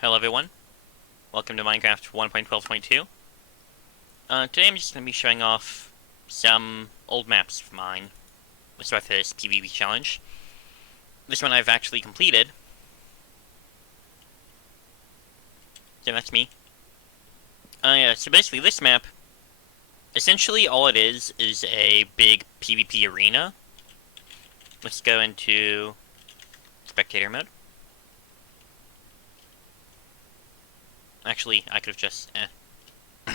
Hello everyone, welcome to Minecraft 1.12.2. Today I'm just going to be showing off some old maps of mine. Let's start this PvP challenge. This one I've actually completed. So that's me. Yeah, so basically this map, essentially all it is a big PvP arena. Let's go into spectator mode. Actually, I could have just, So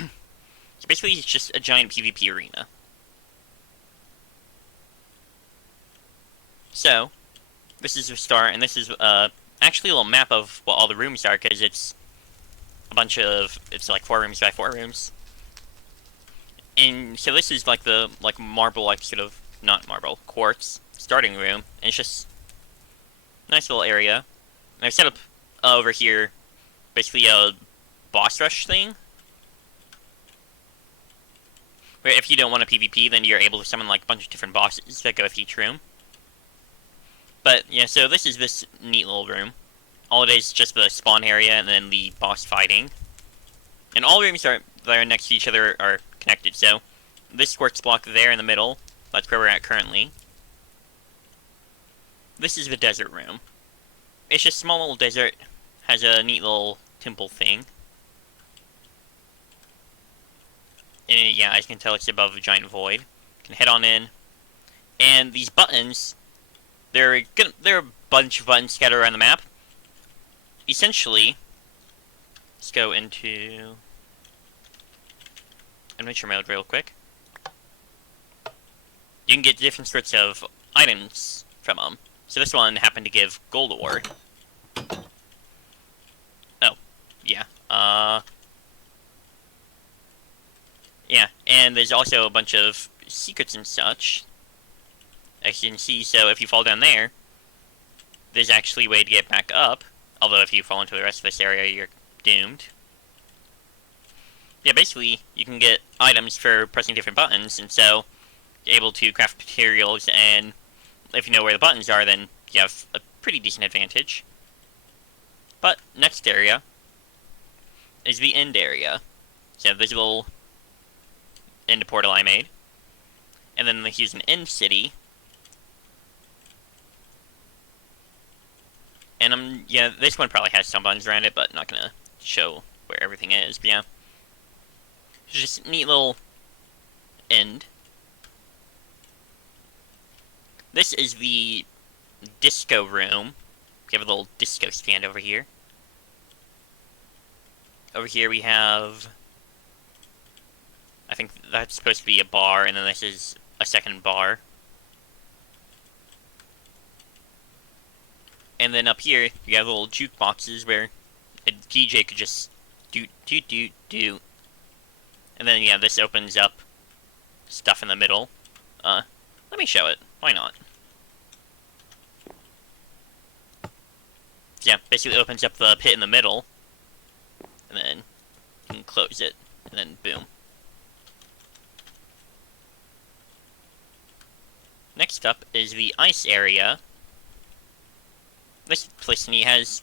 basically it's just a giant PvP arena. So, this is the start, and this is actually a little map of what all the rooms are, because it's it's like 4 rooms by 4 rooms. And so this is like the marble, like sort of not marble, quartz starting room, and it's just a nice little area. And I've set up over here basically a boss rush thing, where if you don't want a PvP, then you're able to summon like a bunch of different bosses that go with each room. But yeah, so this is this neat little room. All it is just the spawn area and then the boss fighting. And all rooms that are next to each other are connected. So this quartz block there in the middle, that's where we're at currently. This is the desert room. It's just a small little desert, has a neat little temple thing. And yeah, as you can tell, it's above a giant void. You can head on in. And these buttons, there are a bunch of buttons scattered around the map. Essentially, let's go into adventure mode real quick. You can get different sorts of items from them. So this one happened to give gold ore. Oh, yeah. Yeah, and there's also a bunch of secrets and such, as you can see. So if you fall down there, there's actually a way to get back up. Although if you fall into the rest of this area, you're doomed. Yeah, basically, you can get items for pressing different buttons, and so you're able to craft materials, and if you know where the buttons are, then you have a pretty decent advantage. But next area is the end area. So there's a little end portal I made. And then here's an end city. And yeah, this one probably has some buttons around it, but not gonna show where everything is. But yeah, it's just a neat little end. This is the disco room. We have a little disco stand over here. Over here we have, I think that's supposed to be a bar, and then this is a second bar. And then up here, you have little jukeboxes where a DJ could just do. And then, yeah, this opens up stuff in the middle. Let me show it. Why not? Yeah, basically opens up the pit in the middle. And then you can close it. And then boom. Next up is the ice area. This place neat has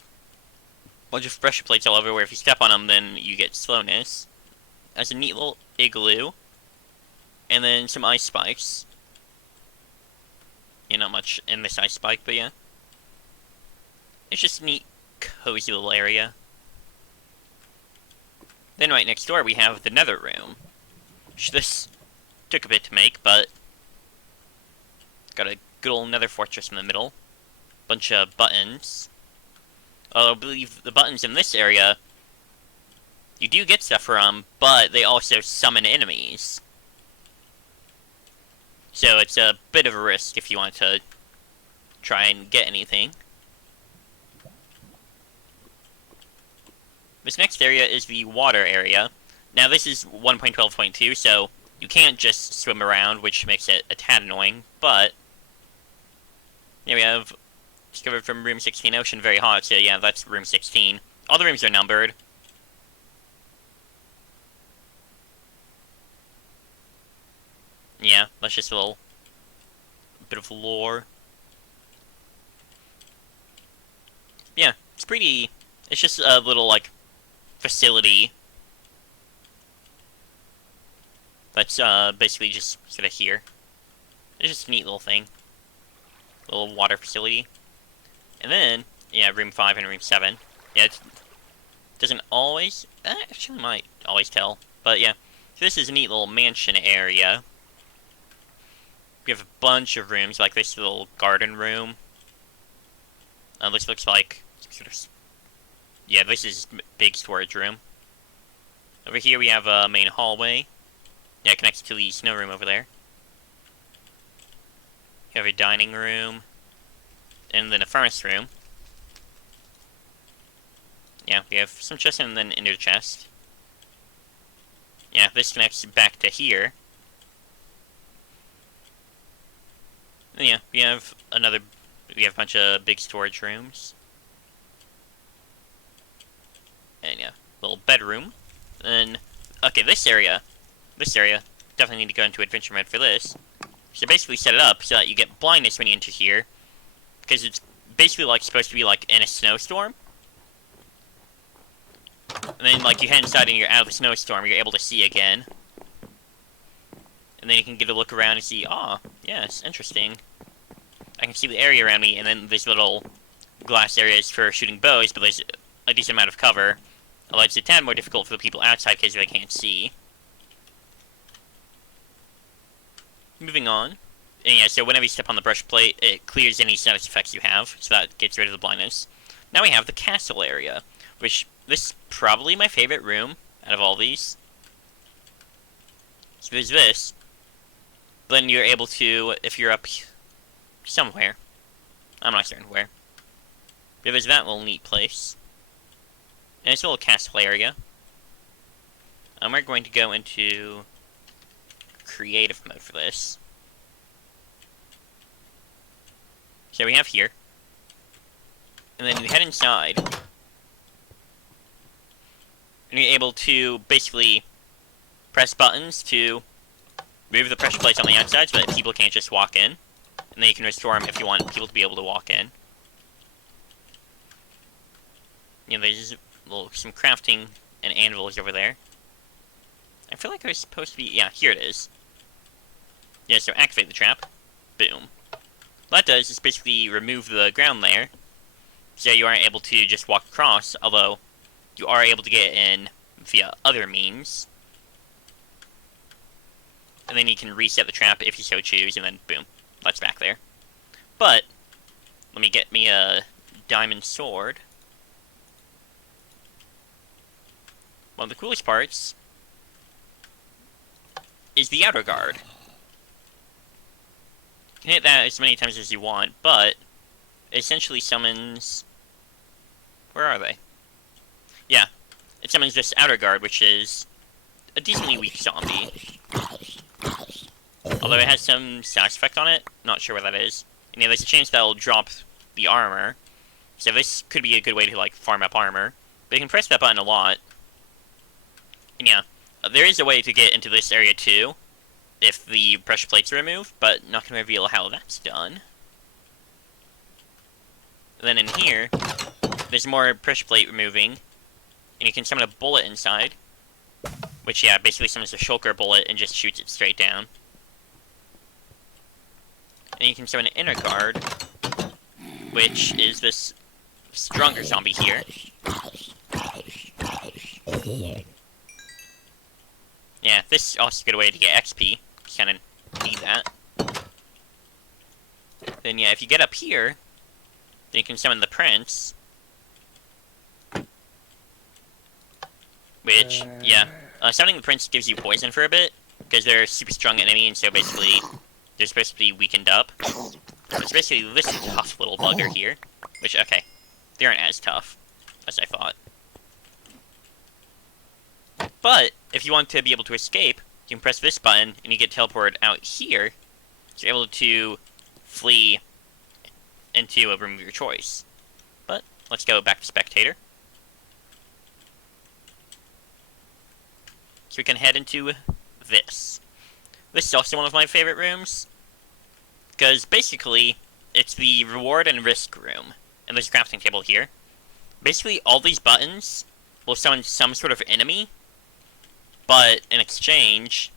a bunch of pressure plates all over where if you step on them, then you get slowness. Has a neat little igloo. And then some ice spikes. Yeah, not much in this ice spike, but yeah. It's just a neat, cozy little area. Then right next door we have the nether room. Which this took a bit to make, but got a good old nether fortress in the middle. Bunch of buttons. Although I believe the buttons in this area, you do get stuff from, but they also summon enemies. So it's a bit of a risk if you want to try and get anything. This next area is the water area. Now this is 1.12.2, so you can't just swim around, which makes it a tad annoying, but yeah, we have discovered from room 16 ocean very hot, so yeah, that's room 16. All the rooms are numbered. Yeah, that's just a little bit of lore. Yeah, it's pretty It's just a little, like, facility that's, basically just sort of here. It's just a neat little thing. Little water facility. And then, yeah, room 5 and room 7. Yeah, it doesn't always... actually might always tell. But, yeah. So this is a neat little mansion area. We have a bunch of rooms, like this little garden room. This looks like... sort of... yeah, this is big storage room. Over here we have a main hallway. Yeah, connected to the snow room over there. You have a dining room. And then a furnace room. Yeah, we have some chests and then into the chest. Yeah, this connects back to here. And yeah, we have a bunch of big storage rooms. And yeah, little bedroom. And, okay, this area, definitely need to go into adventure mode for this. So basically set it up so that you get blindness when you enter here. Because it's basically like supposed to be like in a snowstorm. And then like you head inside and you're out of the snowstorm, you're able to see again. And then you can get a look around and see, yes, interesting. I can see the area around me, and then there's little glass areas for shooting bows, but there's a decent amount of cover. Although it's a tad more difficult for the people outside because they can't see. Moving on. And yeah, so whenever you step on the brush plate, it clears any status effects you have, so that gets rid of the blindness. Now we have the castle area, which, this is probably my favorite room out of all these. So there's this. Then you're able to, if you're up somewhere, I'm not certain where. But there's that little neat place. And it's a little castle area. We're going to go into creative mode for this. So we have here. And then you head inside. And you're able to basically press buttons to move the pressure plates on the outside so that people can't just walk in. And then you can restore them if you want people to be able to walk in. You know, there's some crafting and anvils over there. I feel like I was supposed to be... yeah, here it is. Yeah, so activate the trap. Boom. What that does is basically remove the ground layer, so you aren't able to just walk across, although you are able to get in via other means. And then you can reset the trap if you so choose, and then boom, that's back there. But, let me get me a diamond sword. One of the coolest parts is the outer guard. You can hit that as many times as you want, but it essentially summons... where are they? Yeah, it summons this outer guard, which is a decently weak zombie. Although it has some status effect on it, not sure what that is. And yeah, there's a chance that'll drop the armor, so this could be a good way to, like, farm up armor. But you can press that button a lot. And yeah, there is a way to get into this area too, if the pressure plates are removed, but not going to reveal how that's done. And then in here, there's more pressure plate removing, and you can summon a bullet inside, which, yeah, basically summons a shulker bullet and just shoots it straight down. And you can summon an inner guard, which is this stronger zombie here. Yeah, this is also a good way to get XP. Kind of need that. Then yeah, if you get up here, then you can summon the prince. Which, yeah, summoning the prince gives you poison for a bit, because they're a super strong enemy, and so basically, they're supposed to be weakened up. It's basically this tough little bugger here, which, okay, they aren't as tough as I thought. But, if you want to be able to escape, you can press this button, and you get teleported out here, so you're able to flee into a room of your choice. But, let's go back to Spectator. So we can head into this. This is also one of my favorite rooms, because basically, it's the reward and risk room. And there's a crafting table here. Basically, all these buttons will summon some sort of enemy, but in exchange,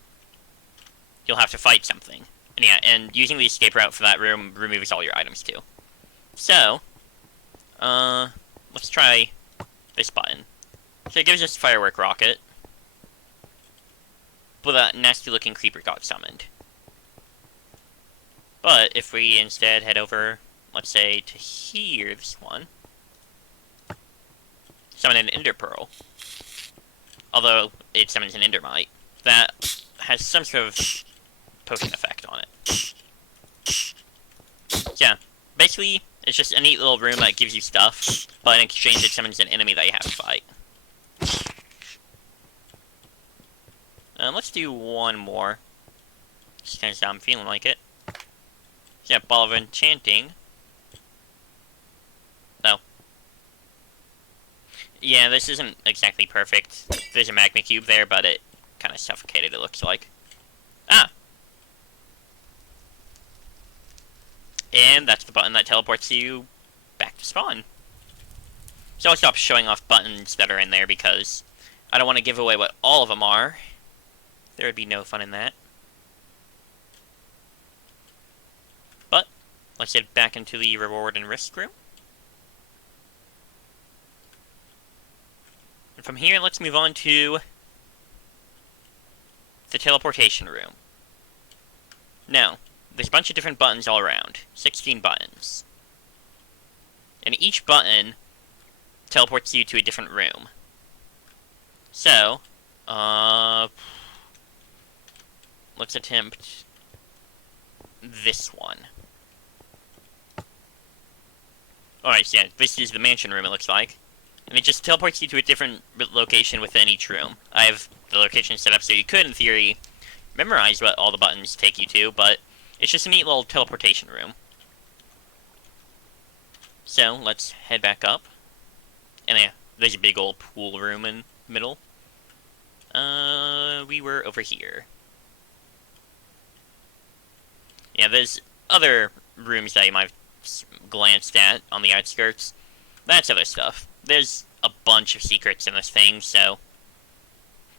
you'll have to fight something. And yeah, and using the escape route for that room removes all your items too. So, let's try this button. So it gives us Firework Rocket, but that nasty looking creeper got summoned. But if we instead head over, let's say, to here, this one, summon an Ender Pearl. Although it summons an Endermite, that has some sort of potion effect on it. Yeah, basically, it's just a neat little room that gives you stuff, but in exchange it summons an enemy that you have to fight. Let's do one more, just because I'm feeling like it. Yeah, Ball of Enchanting. Oh. Yeah, this isn't exactly perfect. There's a magma cube there, but it kind of suffocated, it looks like. Ah! And that's the button that teleports you back to spawn. So I'll stop showing off buttons that are in there because I don't want to give away what all of them are. There would be no fun in that. But let's get back into the reward and risk room. And from here, let's move on to the teleportation room. Now, there's a bunch of different buttons all around. 16 buttons. And each button teleports you to a different room. So, let's attempt this one. Alright, so yeah, this is the mansion room, it looks like. And it just teleports you to a different location within each room. I have the location set up so you could, in theory, memorize what all the buttons take you to, but it's just a neat little teleportation room. So, let's head back up. And yeah, there's a big old pool room in the middle. We were over here. Yeah, there's other rooms that you might have glanced at on the outskirts. That's other stuff. There's a bunch of secrets in this thing, so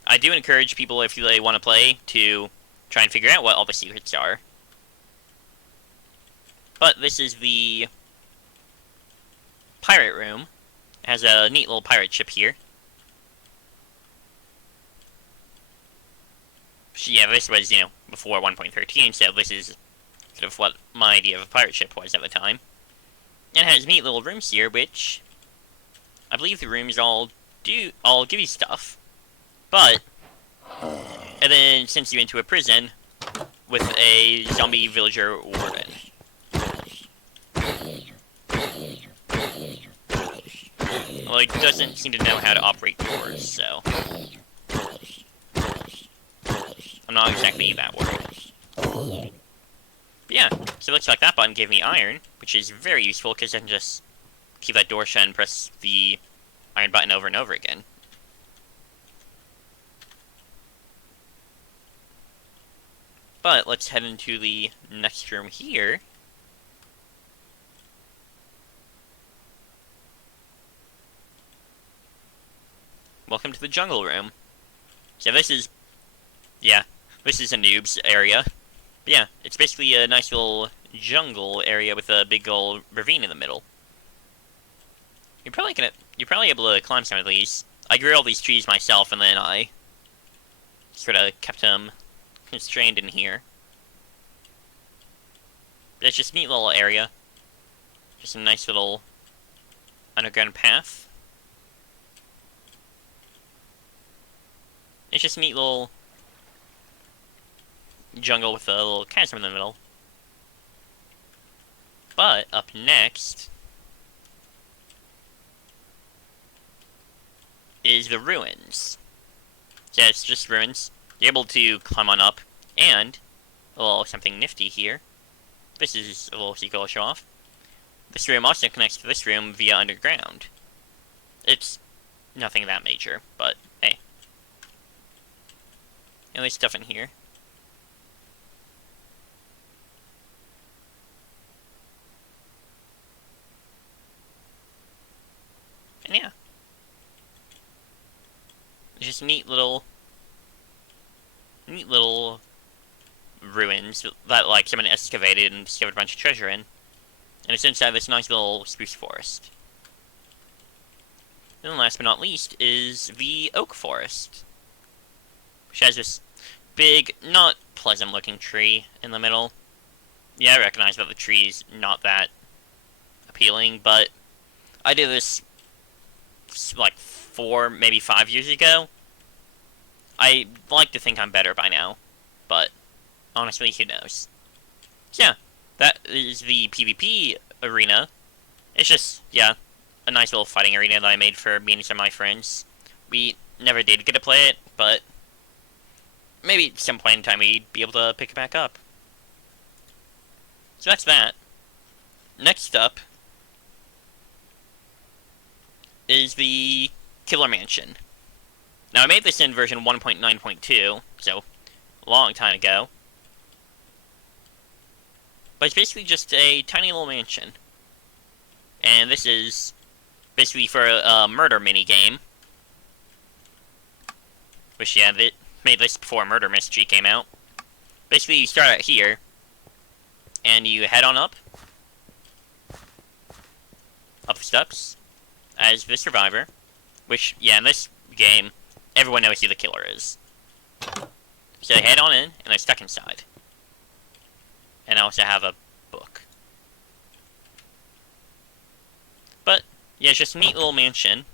I do encourage people, if they want to play, to try and figure out what all the secrets are. But this is the pirate room. It has a neat little pirate ship here. So yeah, this was, before 1.13, so this is sort of what my idea of a pirate ship was at the time. And it has neat little rooms here, which I believe the rooms all give you stuff. But, and then sends you into a prison with a zombie villager warden. Well, he doesn't seem to know how to operate doors, so I'm not exactly that worried. But yeah, so it looks like that button gave me iron, which is very useful because I can just keep that door shut and press the iron button over and over again. But let's head into the next room here. Welcome to the jungle room. So this is a noob's area. But yeah, it's basically a nice little jungle area with a big old ravine in the middle. You're probably able to climb some of these. I grew all these trees myself, and then I sort of kept them constrained in here. But it's just a neat little area. Just a nice little underground path. It's just a neat little jungle with a little chasm in the middle. But up next is the ruins. Yeah, it's just ruins. You're able to climb on up, and a little something nifty here. This is a little secret I'll show off. This room also connects to this room via underground. It's nothing that major, but hey. And there's stuff in here. And Yeah. Just neat little ruins that, like, someone excavated and discovered a bunch of treasure in. And it's inside this nice little spruce forest. And then last but not least is the oak forest, which has this big, not pleasant looking tree in the middle. Yeah, I recognize that the tree's not that appealing, but I did this like 4, maybe 5 years ago. I like to think I'm better by now, but honestly, who knows? So yeah, that is the PvP arena. It's just, yeah, a nice little fighting arena that I made for me and some of my friends. We never did get to play it, but maybe at some point in time we'd be able to pick it back up. So that's that. Next up is the Killer Mansion. Now, I made this in version 1.9.2, so a long time ago. But it's basically just a tiny little mansion. And this is basically for a murder minigame. Which, yeah, they made this before Murder Mystery came out. Basically, you start out here, and you head on up the steps, as the survivor. Which, yeah, in this game, everyone knows who the killer is. So they head on in, and they're stuck inside. And I also have a book. But, yeah, it's just a neat little mansion.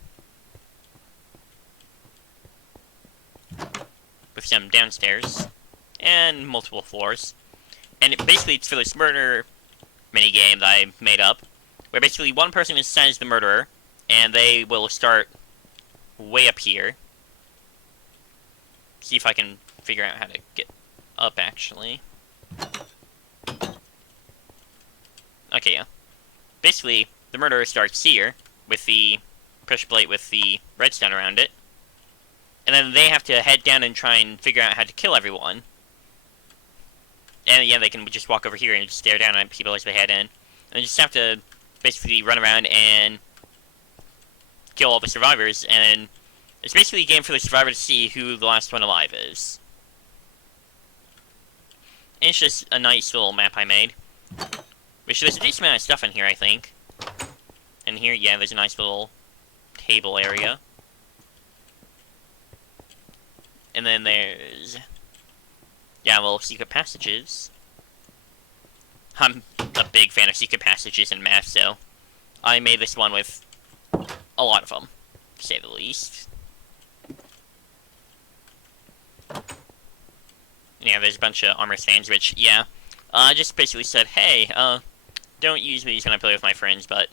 With some downstairs. And multiple floors. And basically it's for this murder minigame that I made up. Where basically one person is set as the murderer. And they will start way up here. See if I can figure out how to get up, actually. Okay, yeah. Basically, the murderer starts here, with the pressure plate with the redstone around it. And then they have to head down and try and figure out how to kill everyone. And yeah, they can just walk over here and just stare down at people as they head in. And they just have to basically run around and kill all the survivors. And it's basically a game for the survivor to see who the last one alive is. And it's just a nice little map I made. Which there's a decent amount of stuff in here, I think. And here, yeah, there's a nice little table area. And then there's, yeah, little secret passages. I'm a big fan of secret passages in math, so I made this one with a lot of them, to say the least. Yeah, there's a bunch of armor stands, which, yeah, I just basically said, hey, don't use these when I play with my friends, but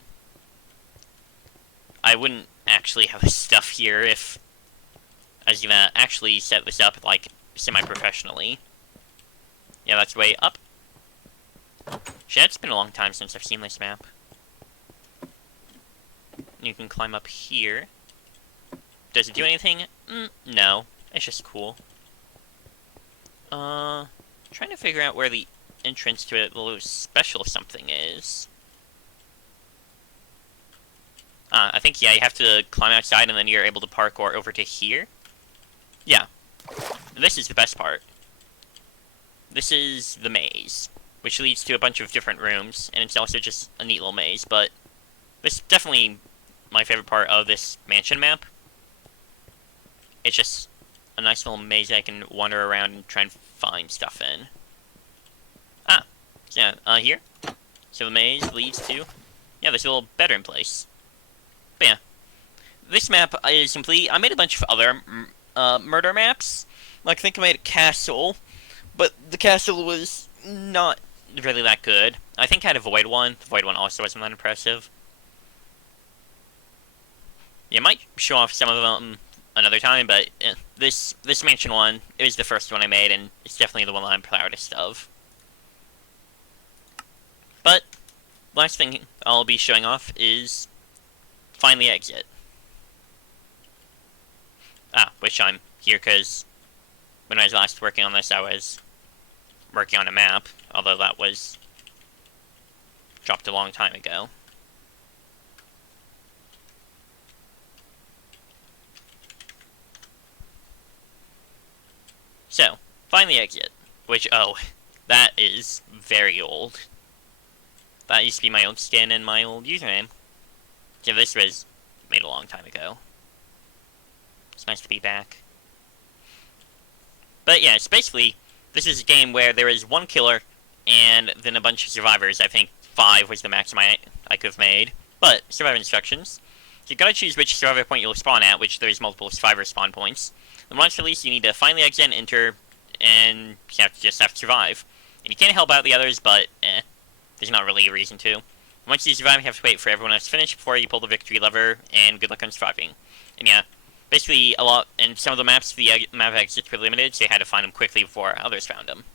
I wouldn't actually have this stuff here if I was gonna actually set this up, like, semi-professionally. Yeah, that's way up. Shit, it's been a long time since I've seen this map. You can climb up here. Does it do anything? No. It's just cool. Trying to figure out where the entrance to a little special something is. I think, yeah, you have to climb outside and then you're able to parkour over to here. Yeah. This is the best part. This is the maze, which leads to a bunch of different rooms, and it's also just a neat little maze, but this is definitely my favorite part of this mansion map. It's just a nice little maze I can wander around and try and find stuff in. So yeah, here. So the maze leads to, yeah, this little bedroom place. But yeah, this map is complete. I made a bunch of other murder maps. Like, I think I made a castle, but the castle was not really that good. I think I had a void one. The void one also wasn't that impressive. Yeah, I might show off some of them another time, but this mansion one is the first one I made, and it's definitely the one that I'm proudest of. But last thing I'll be showing off is find the exit. Which I'm here because when I was last working on this, I was working on a map, although that was dropped a long time ago. So, find the exit. Which, oh, that is very old. That used to be my old skin and my old username. So this was made a long time ago. It's nice to be back. But yeah, it's basically, this is a game where there is one killer and then a bunch of survivors. I think 5 was the maximum I could have made. But, survivor instructions. So you gotta choose which survivor point you'll spawn at, which there's multiple survivor spawn points. Then once released, you need to find the exit and enter, and you just have to survive. And you can help out the others, but there's not really a reason to. Once you survive, you have to wait for everyone else to finish before you pull the victory lever, and good luck on surviving. And yeah, basically a lot, and some of the maps, the map exits were limited, so you had to find them quickly before others found them.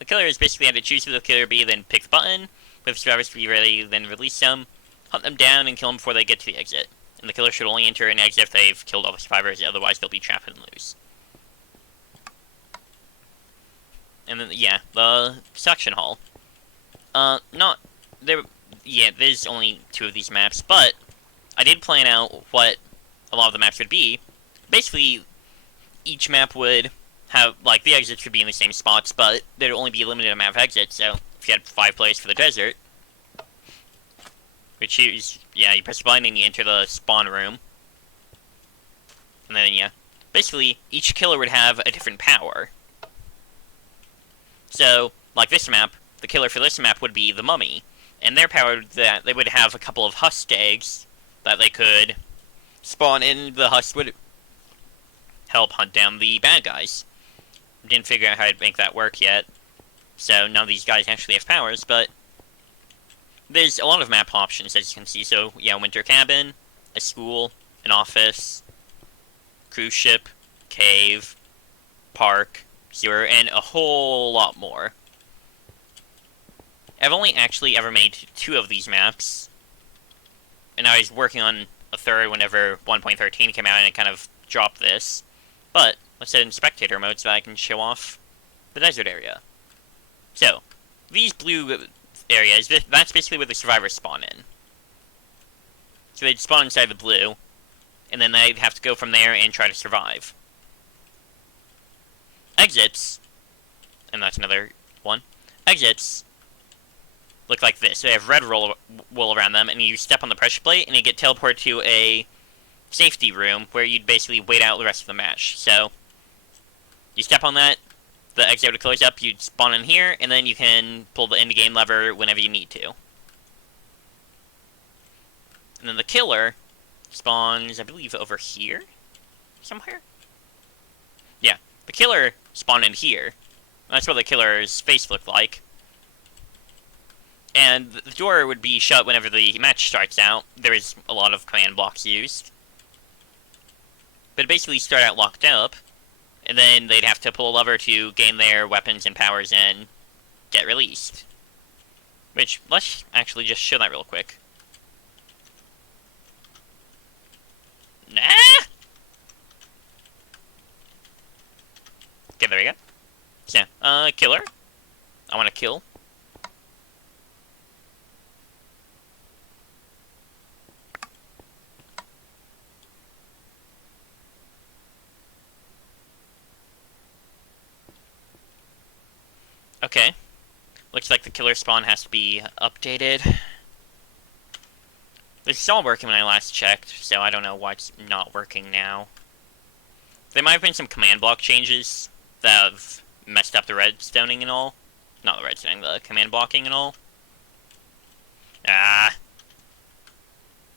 The killer is basically had to choose who the killer be, then pick the button, with survivors to be ready, then release them, hunt them down, and kill them before they get to the exit. And the killer should only enter an exit if they've killed all the survivors, otherwise they'll be trapped and lose. And then, yeah, the suction hall. There's only 2 of these maps, but I did plan out what a lot of the maps would be. Basically, each map would have, like, the exits would be in the same spots, but there'd only be a limited amount of exits, so if you had 5 players for the desert, you choose, you press the button and you enter the spawn room. And then, basically, each killer would have a different power. So, like this map, the killer for this map would be the mummy. And their power, that they would have a couple of husk eggs that they could spawn in. The husk would help hunt down the bad guys. Didn't figure out how to make that work yet. So none of these guys actually have powers, but there's a lot of map options, as you can see. So, winter cabin, a school, an office, cruise ship, cave, park, sewer, and a whole lot more. I've only actually ever made 2 of these maps, and I was working on a third whenever 1.13 came out and it kind of dropped this. But let's set it in spectator mode so I can show off the desert area. So, these blue areas, that's basically where the survivors spawn in. So they'd spawn inside the blue, and then they'd have to go from there and try to survive. Exits, and that's another one, exits look like this. They have red wool around them, and you step on the pressure plate, and you get teleported to a safety room, where you'd basically wait out the rest of the match. So, you step on that, the exit would close up, you'd spawn in here, and then you can pull the end-game lever whenever you need to. And then the killer spawns, I believe, over here? Somewhere? Yeah, the killer spawned in here. That's what the killer's face looked like. And the door would be shut whenever the match starts out. There is a lot of command blocks used. But it basically start out locked up, and then they'd have to pull a lever to gain their weapons and powers and get released. Which, let's actually just show that real quick. Nah! Okay, there we go. So, killer. I want to kill. Okay. Looks like the killer spawn has to be updated. This is all working when I last checked, so I don't know why it's not working now. There might have been some command block changes that have messed up the redstoning and all. Not the redstoning, the command blocking and all. But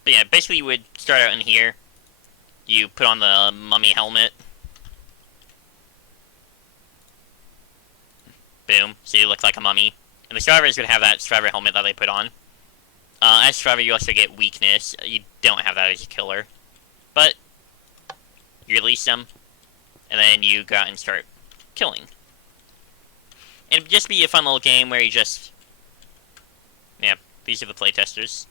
yeah, basically you would start out in here. You put on the mummy helmet. Boom. So you look like a mummy. And the survivors would have that survivor helmet that they put on. As survivor, you also get weakness. You don't have that as a killer. But you release them, and then you go out and start killing. And it'd just be a fun little game where you just... Yeah, these are the playtesters.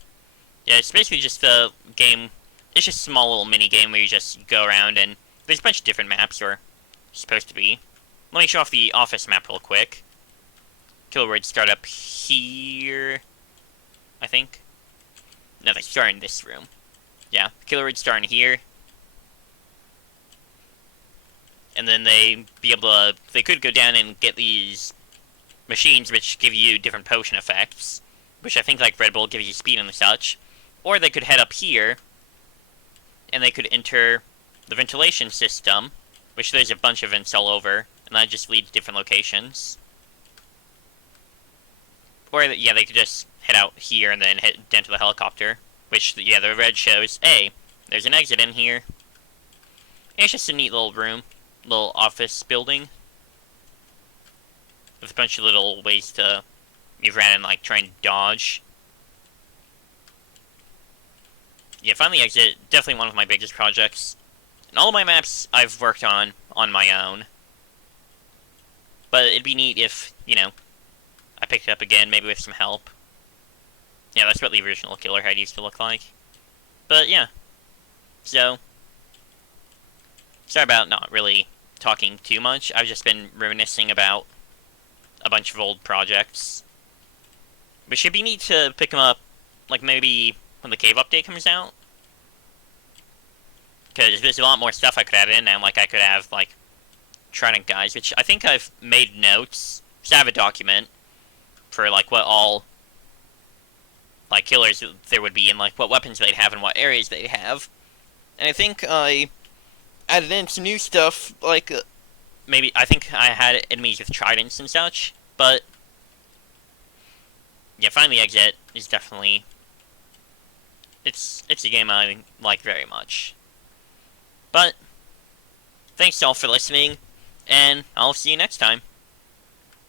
Yeah, it's basically just a game... It's just a small little mini-game where you just go around and... There's a bunch of different maps, or supposed to be. Let me show off the office map real quick. Killer would start up here, I think. No, they start in this room. Yeah, killer would start in here. and then they could go down and get these machines which give you different potion effects, which I think like Red Bull gives you speed and such, or they could head up here, and they could enter the ventilation system, which there's a bunch of vents all over, and that just leads to different locations. Or, yeah, they could just head out here and then head down to the helicopter, which, yeah, the red shows, hey, there's an exit in here. And it's just a neat little room, little office building, with a bunch of little ways to move around and, like, try and dodge. Yeah, finally exit, definitely one of my biggest projects. And all of my maps I've worked on my own. But it'd be neat if, you know, I picked it up again, maybe with some help. Yeah, that's what the original Killer Head used to look like. But, yeah. So, sorry about not really talking too much. I've just been reminiscing about a bunch of old projects. But should be neat to pick them up, like, maybe when the cave update comes out. Because there's a lot more stuff I could add in now. Like, I could have, like, Trident guys, which I think I've made notes. So I have a document for, like, what all, like, killers there would be and, like, what weapons they'd have and what areas they'd have. And I think I added in some new stuff, like, maybe, I think I had enemies with tridents and such, but, yeah, finally Exit is definitely, it's a game I like very much. But, thanks all for listening, and I'll see you next time.